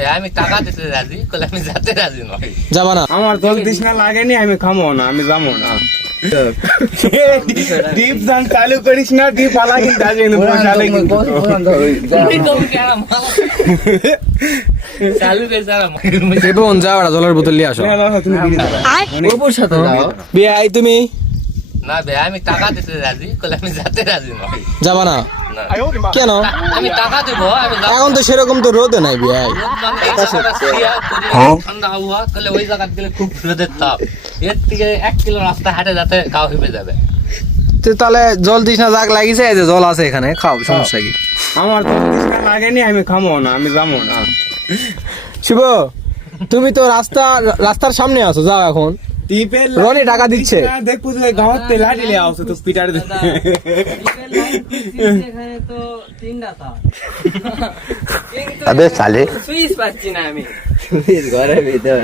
বে আমি টাকা দিতে রাজি কইলে আমি যেতে রাজি নই যাবা না আমার জল তৃষ্ণা লাগেনি আমি খামো না আমি যাবো না ডিপ দান চালু করিস না ডিপ আলা কিন্তু আজ কিন্তু পয়সা লাগে কিন্তু চালু করে যারা বোন যাও একটা জলের বোতল নিয়ে আসো না না তুমি ওর সাথে যাও বিয়াই তুমি না বে আমি টাকা দিতে রাজি কইলে আমি যেতে রাজি নই যাবা না না। কেন আমি টাকা দেবো আমি যাবো। এখন তো সেরকম তো রোদে নাই বিয়াই মানে এই জায়গাটা সিরিয়া, ঠান্ডা আবহাওয়া তাহলে ওই জায়গায় গেলে খুব রোদের তাপ এর থেকে 1 কিলো রাস্তা হাঁটে যাতে গা হয়ে যাবে তো তাহলে জল তৃষ্ণা যাক লাগিছে এই যে জল আছে এখানে খাও সমস্যা কি আমার জল তৃষ্ণা লাগেনি আমি খামো না আমি যাবো না শিব তুমি তো রাস্তার সামনে আছো যাও এখন টিপের রনি টাকা দিচ্ছে দেখবো তুই গাঁৱত তে লাঠি লিয়ে আসো তো পিটার দে এখানে তো 3টা তার अबे साले সুইচ পাচ্ছি না আমি इस घर में इधर